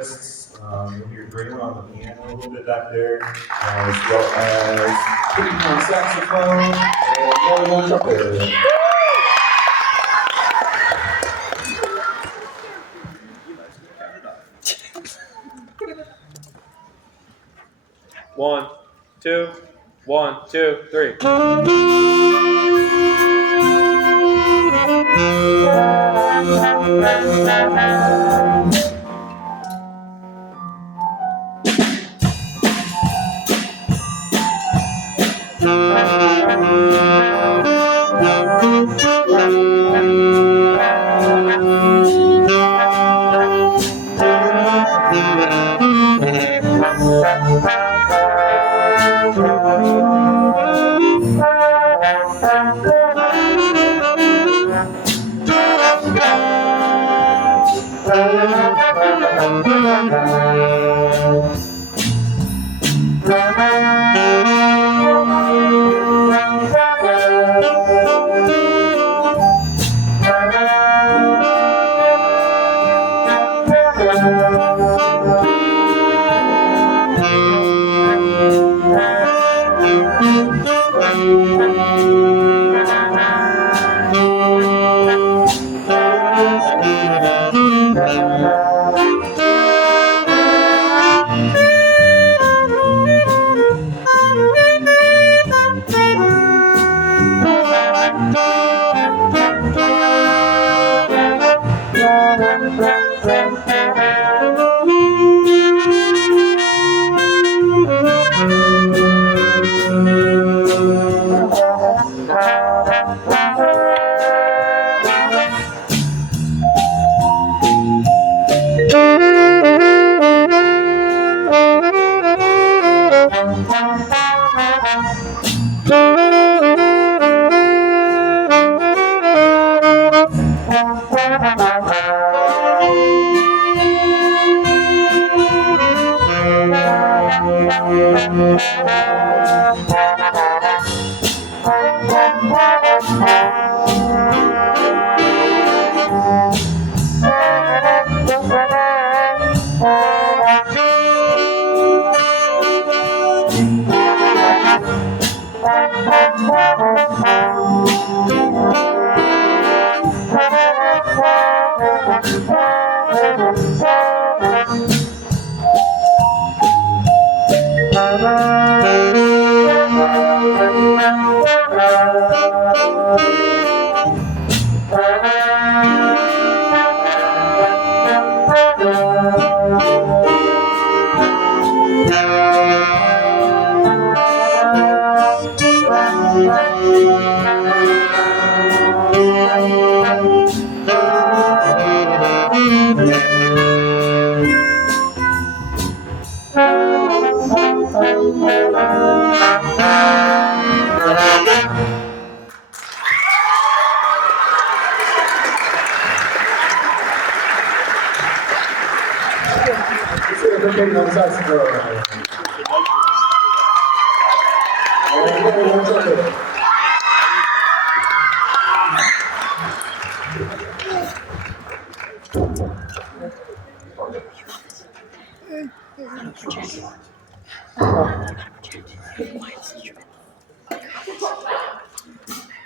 vocalists. You'll hear Grayla on the piano a little bit back there, as well as Kitty on saxophone and Molly on trumpet. One, two, 1, 2, 3.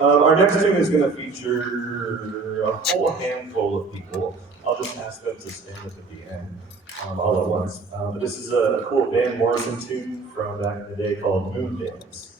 Our next tune is going to feature a whole handful of people. I'll just ask them to stand up at the end all at once. But this is a cool Van Morrison tune from back in the day called Moon Dance.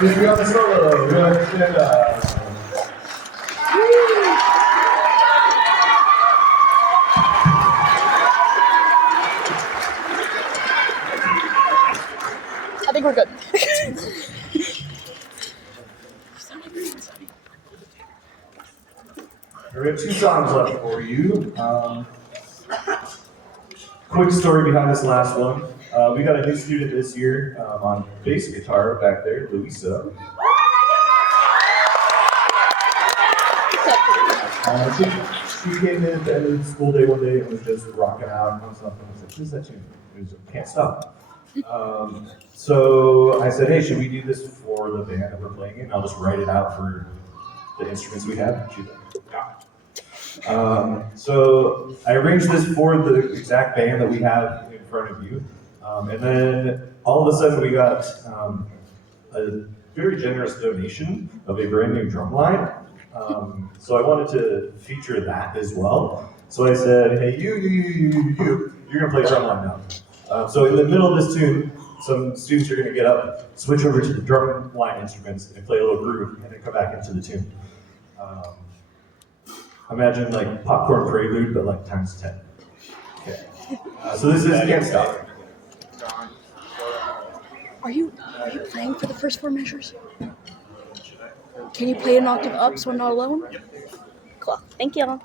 Just be on the solo. Go ahead and stand up. I think we're good. We have 2 songs left for you. Quick story behind this last one. We got a new student this year on bass guitar back there, Louisa. She came in at the end of the school day one day and was just rocking out on something. I said, "Who's that tune?" It was Can't Stop. So I said, "Hey, should we do this for the band that we're playing in? I'll just write it out for the instruments we have." She's like, "Got it." So I arranged this for the exact band that we have in front of you. And then all of a sudden we got a very generous donation of a brand new drum line. So I wanted to feature that as well. So I said, "Hey, you're gonna play drum line now." So in the middle of this tune, some students are gonna get up, switch over to the drum line instruments and play a little groove and then come back into the tune. Imagine like Popcorn Prelude, but like times 10. Okay. So this is Can't Stop. Are you playing for the first 4 measures? Can you play an octave up so I'm not alone? Cool. Thank you.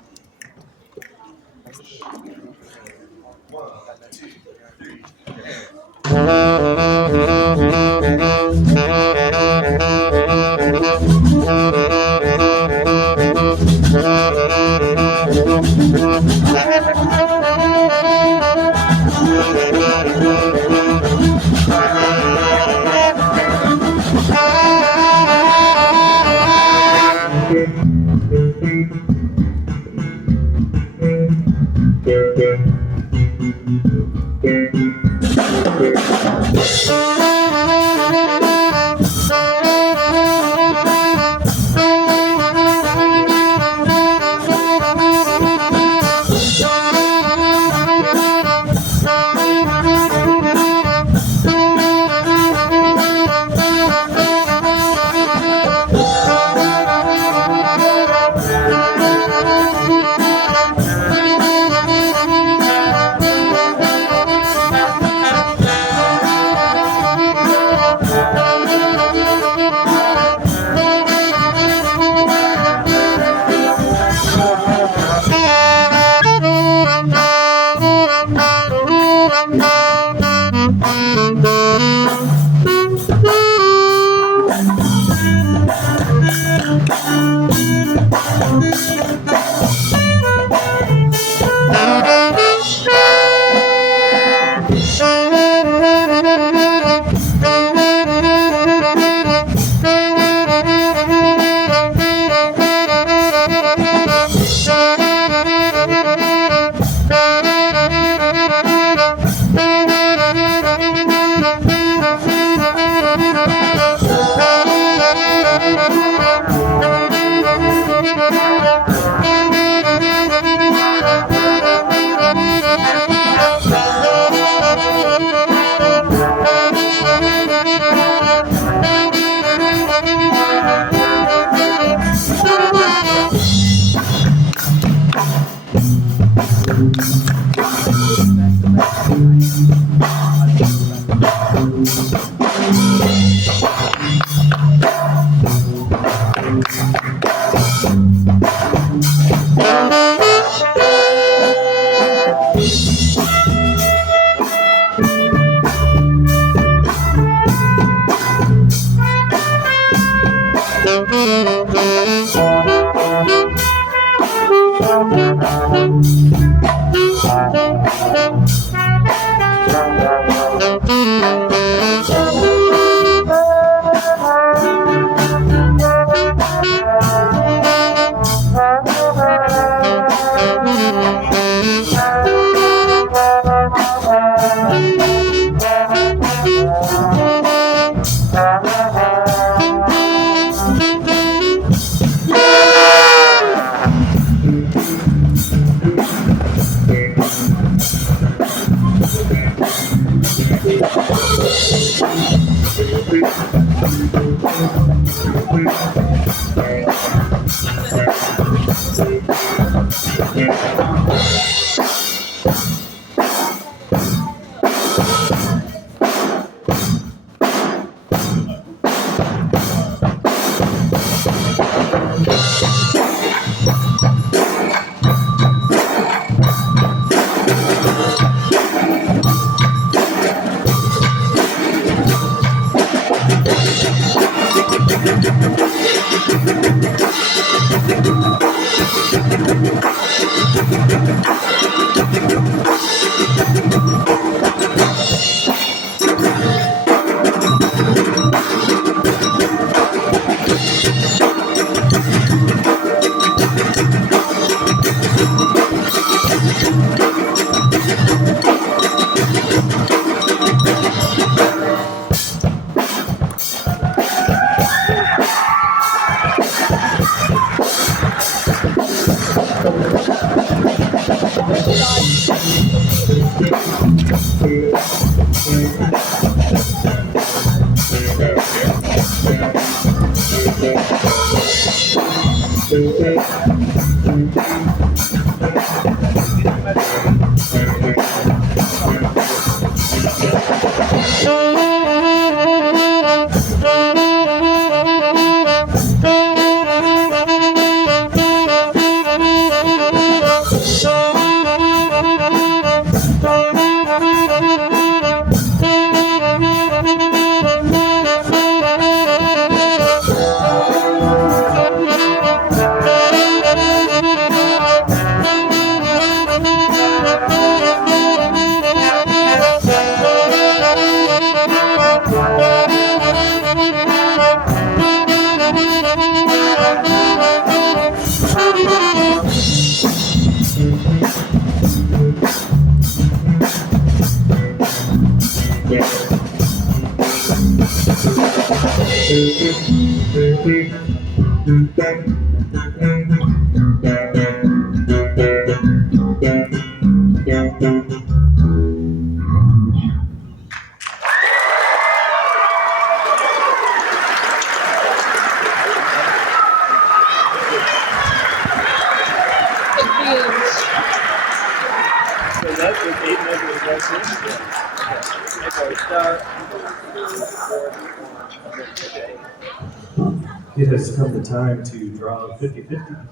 It has come the time to draw the 50-50.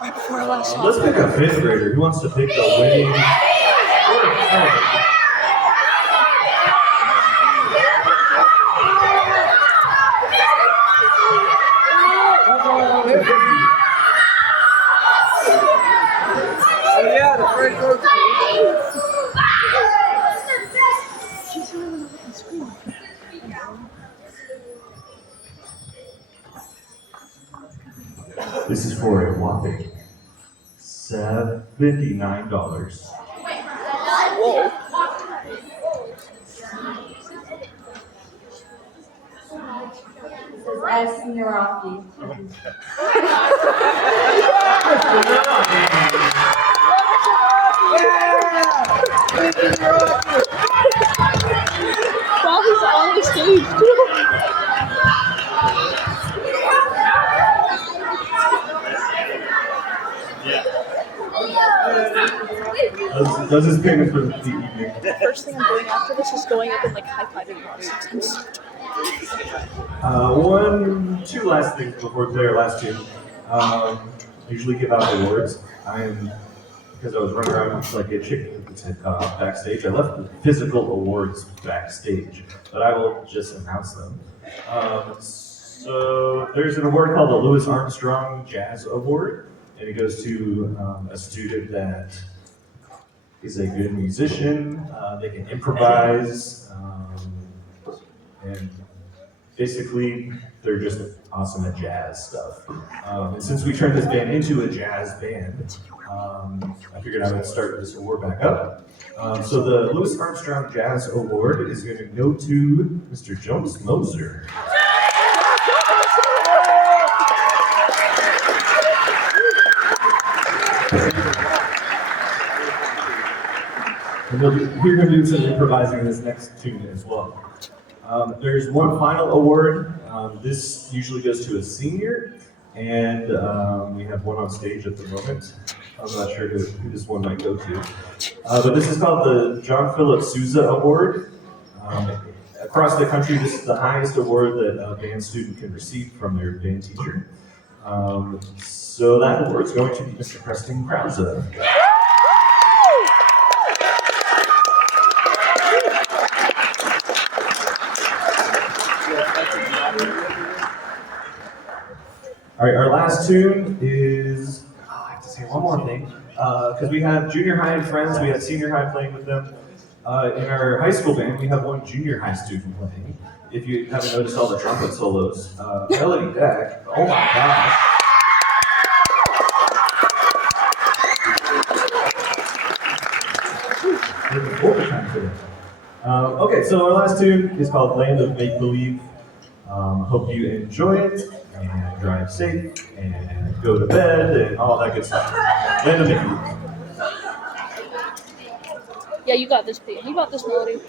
Right before our last song. Let's pick a fifth grader. Who wants to pick the winning? Oh yeah, the first coach. This is for a whopping $79. Whoa. as Senior Rocky. Wow, he's on the stage too. That's his payment for the evening. First thing I'm doing after this is going up and like high-fiving Ross. I'm so Two last things before we play our last tune. Usually give out awards. Because I was running around like a chicken with its head cut off backstage, I left the physical awards backstage, but I will just announce them. So there's an award called the Louis Armstrong Jazz Award, and it goes to a student that is a good musician, they can improvise, and basically they're just awesome at jazz stuff. And since we turned this band into a jazz band, I figured I would start this award back up. So the Louis Armstrong Jazz Award is going to go to Mr. Jonas Moser. And we're going to do some improvising in this next tune as well. There's one final award. This usually goes to a senior, and we have one on stage at the moment. I'm not sure who this one might go to. But this is called the John Philip Sousa Award. Across the country, this is the highest award that a band student can receive from their band teacher. So that award is going to be Mr. Preston Krause. All right, our last tune is, I have to say one more thing, because we have junior high friends, we have senior high playing with them. In our high school band, we have one junior high student playing. If you haven't noticed all the trumpet solos, Melody Beck, oh my gosh. Overtime today. Okay, so our last tune is called Land of Make Believe. Hope you enjoy it, and drive safe, and go to bed, and all that good stuff. Land of Make Believe. Yeah, you got this, Pete. You got this, Melody.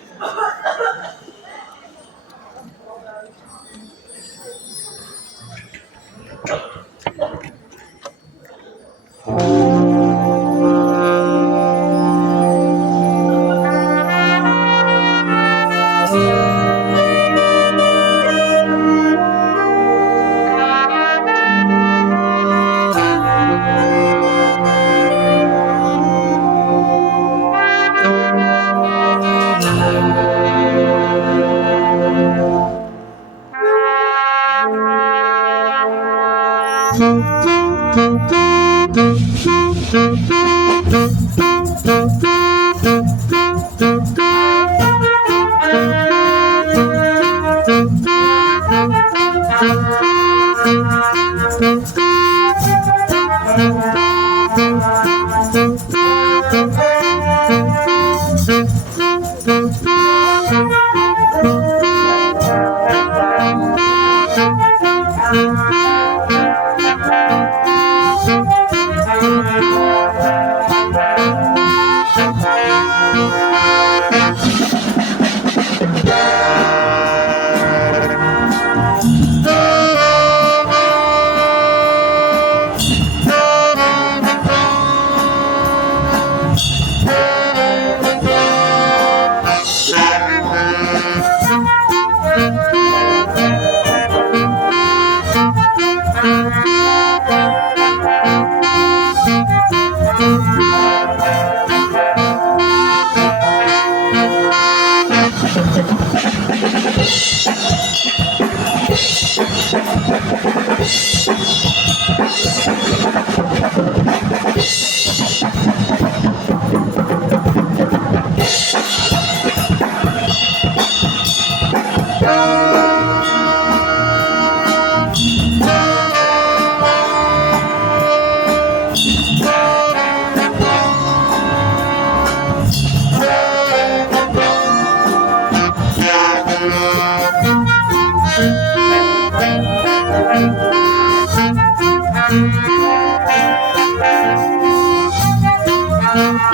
Thank you.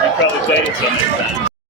You probably played it so many times.